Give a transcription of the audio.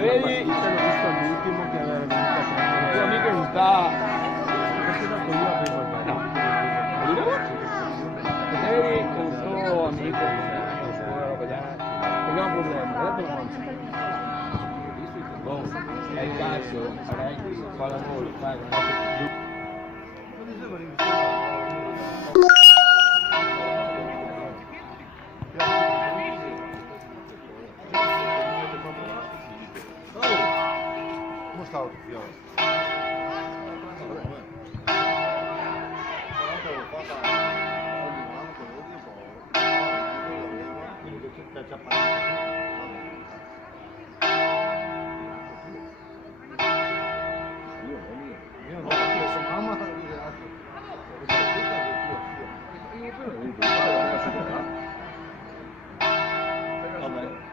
vedi? L'ho visto all'ultimo che aveva vinto Il tuo amico non sta... Vedi che il suo amico, che ha un problema, boh, è il calcio, fa lavoro, fai come sta il fiore? Vabbè,